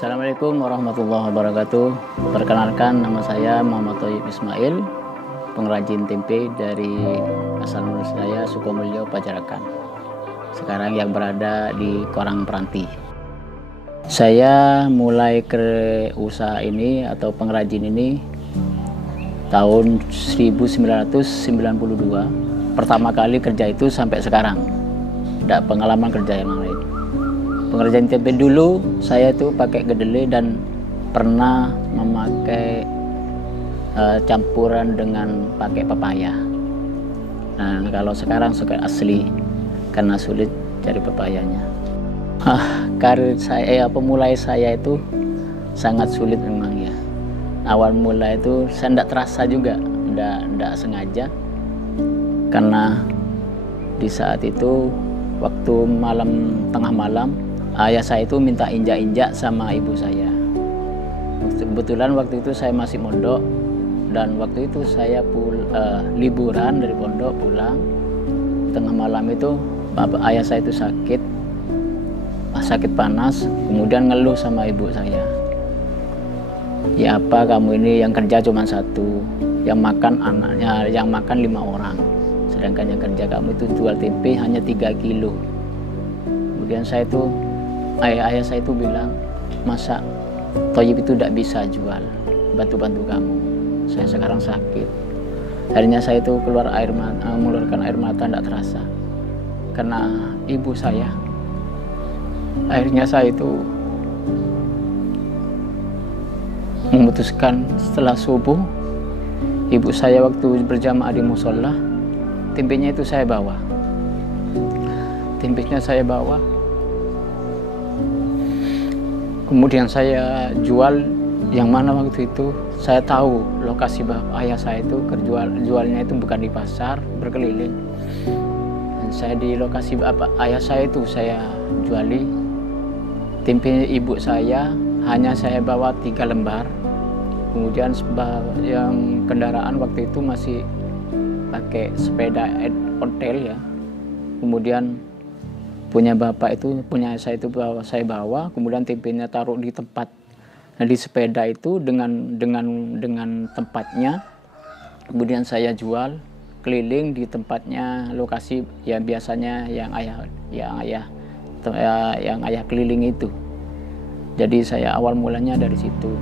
Assalamualaikum warahmatullahi wabarakatuh. Perkenalkan, nama saya Muhammad Thoyyib Ismail, pengrajin tempe dari asal muasal saya Sukomulyo, Pajarakan. Sekarang yang berada di Korang Peranti. Saya mulai ke usaha ini atau pengrajin ini tahun 1992. Pertama kali kerja itu sampai sekarang. Tidak pengalaman kerja yang lain. Pengerjaan tempe dulu saya tuh pakai kedelai dan pernah memakai campuran dengan pakai pepaya. Nah, kalau sekarang suka asli karena sulit cari pepayanya. Karir saya, pemulai saya itu sangat sulit memang ya. Awal mulai itu saya tidak terasa juga, tidak sengaja, karena di saat itu waktu tengah malam ayah saya itu minta injak-injak sama ibu saya. Kebetulan waktu itu saya masih mondok, dan waktu itu saya liburan dari pondok pulang. Tengah malam itu ayah saya itu sakit panas, kemudian ngeluh sama ibu saya. Ya apa kamu ini, yang kerja cuma satu, yang makan anaknya, yang makan 5 orang. Sedangkan yang kerja kamu itu jual tempe hanya 3 kilo. Kemudian ayah saya itu bilang, masa Thoyyib itu tidak bisa jual, bantu kamu. Saya sekarang sakit. Akhirnya saya itu mengeluarkan air mata tidak terasa karena ibu saya. Akhirnya saya itu memutuskan setelah subuh, ibu saya waktu berjamaah di musola, tempenya itu saya bawa. Tempenya saya bawa. Kemudian saya jual, yang mana waktu itu saya tahu lokasi ayah saya itu jualnya itu bukan di pasar, berkeliling. Dan saya di lokasi ayah saya itu saya juali. Tempe ibu saya hanya saya bawa 3 lembar. Kemudian yang kendaraan waktu itu masih pakai sepeda ontel ya. Kemudian punya saya itu saya bawa, kemudian tempenya taruh di tempat. Nah, di sepeda itu dengan tempatnya, kemudian saya jual keliling di tempatnya, lokasi ya biasanya yang ayah keliling itu. Jadi saya awal mulanya dari situ.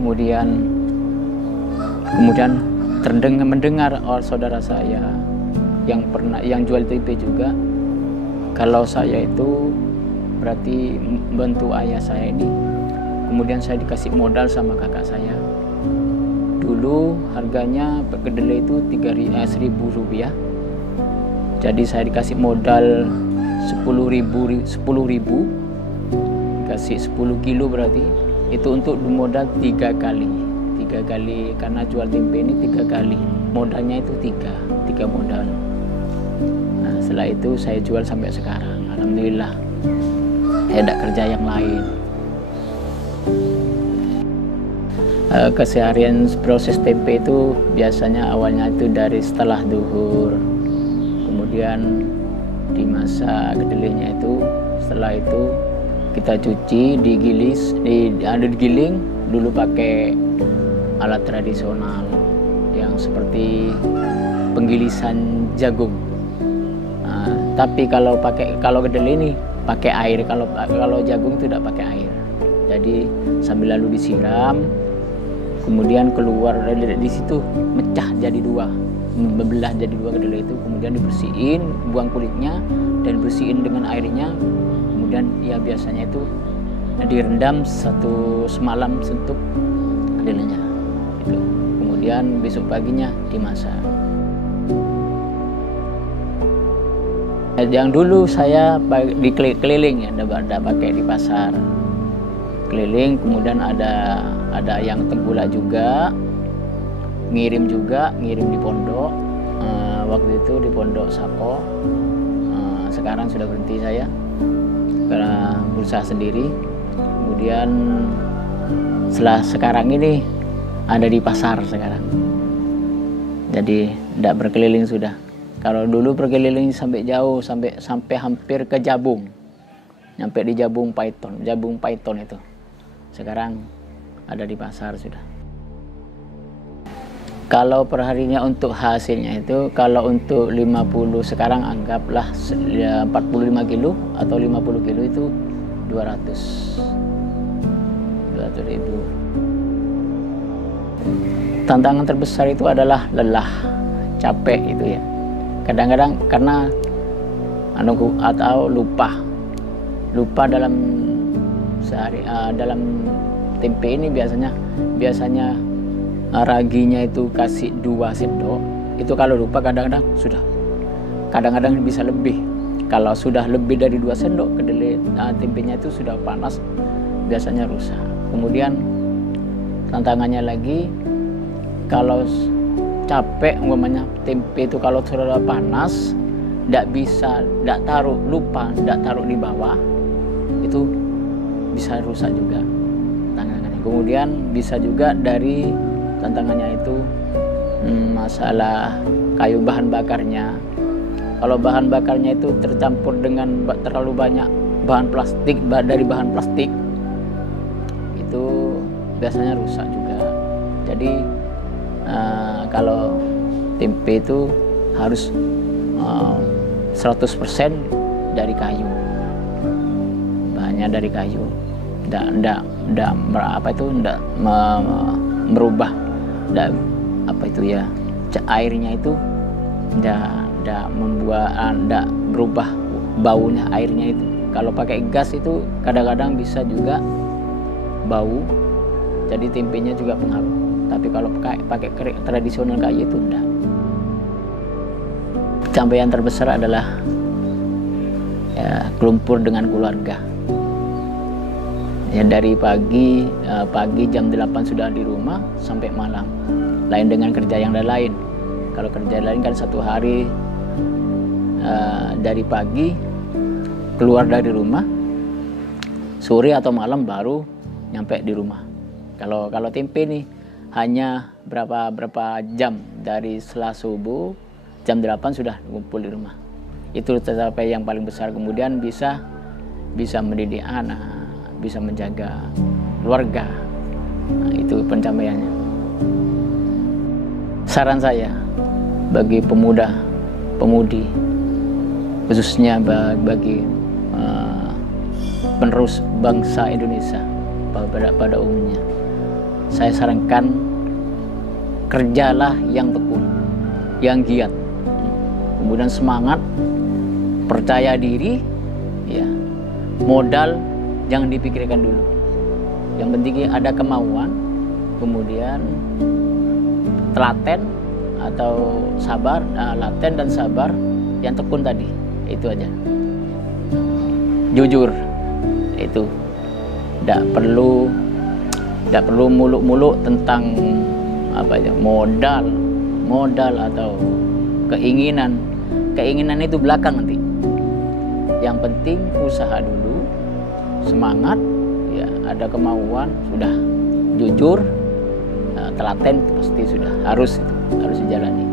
Kemudian mendengar saudara saya yang jual tempe juga, kalau saya itu berarti bantu ayah saya ini. Kemudian saya dikasih modal sama kakak saya. Dulu harganya kedelai itu 1.000 rupiah. Jadi saya dikasih modal 10.000, dikasih 10 kilo berarti. Itu untuk modal 3 kali. 3 kali, karena jual tempe ini 3 kali. Modalnya itu 3 modal. Nah, setelah itu saya jual sampai sekarang. Alhamdulillah, saya tidak kerja yang lain. Keseharian proses tempe itu biasanya awalnya itu dari setelah duhur. Kemudian dimasak kedelainya itu. Setelah itu kita cuci, digiling dulu pakai alat tradisional yang seperti penggilisan jagung. Tapi kalau kedelai ini pakai air, kalau jagung itu tidak pakai air. Jadi sambil lalu disiram, kemudian keluar di situ mecah jadi 2, membelah jadi 2 kedelai itu, kemudian dibersihin, buang kulitnya dan bersihin dengan airnya. Kemudian ya biasanya itu direndam 1 semalam untuk kedelainya. Itu. Kemudian besok paginya dimasak. Yang dulu saya di keliling ya, tidak pakai di pasar. Keliling, kemudian ada yang tengkulak juga, ngirim di pondok. Waktu itu di pondok Sako. Sekarang sudah berhenti saya karena berusaha sendiri. Kemudian sekarang ini ada di pasar sekarang. Jadi tidak berkeliling sudah. Kalau dulu berkeliling sampai jauh, sampai hampir ke Jabung. Nyampe di Jabung Python itu. sekarang ada di pasar sudah. Kalau perharinya untuk hasilnya itu, kalau untuk 50 sekarang anggaplah 45 kilo atau 50 kilo itu 200.000. Tantangan terbesar itu adalah lelah, capek itu ya. Kadang-kadang karena atau lupa dalam sehari, dalam tempe ini biasanya raginya itu kasih 2 sendok. Itu kalau lupa kadang-kadang bisa lebih. Kalau sudah lebih dari 2 sendok kedelai tempenya itu sudah panas, biasanya rusak. Kemudian tantangannya lagi, kalau capek umpamanya tempe itu kalau sudah panas, tidak taruh di bawah, itu bisa rusak juga tantangannya. Kemudian bisa juga dari tantangannya itu masalah kayu bahan bakarnya. Kalau bahan bakarnya itu tercampur dengan terlalu banyak bahan plastik, itu biasanya rusak juga. Jadi kalau tempe itu harus 100% dari kayu, bahannya dari kayu. Nggak merubah, airnya itu nggak berubah baunya airnya itu. Kalau pakai gas itu kadang-kadang bisa juga bau, jadi tempenya juga pengaruh. Tapi kalau pakai tradisional kayu itu enggak. Pencapaian terbesar adalah ya, kelumpur dengan keluarga. Ya, dari pagi jam 8 sudah di rumah sampai malam. Lain dengan kerja yang lain. Kalau kerja lain kan satu hari dari pagi keluar dari rumah, sore atau malam baru nyampe di rumah. Kalau tempe nih hanya berapa jam, dari setelah subuh jam 8 sudah kumpul di rumah. Itu tercapai yang paling besar. Kemudian bisa mendidik anak, bisa menjaga keluarga. Nah, itu pencapaiannya. Saran saya bagi pemudi, khususnya bagi penerus bangsa Indonesia pada umumnya, saya sarankan kerjalah yang tekun, yang giat, kemudian semangat, percaya diri, ya, modal jangan dipikirkan dulu. Yang penting ada kemauan, kemudian telaten atau sabar, laten dan sabar, yang tekun tadi, itu aja. Jujur, itu tidak perlu muluk-muluk tentang modal atau keinginan itu belakang nanti. Yang penting usaha dulu, semangat, ya, ada kemauan, sudah jujur, telaten pasti sudah harus dijalani.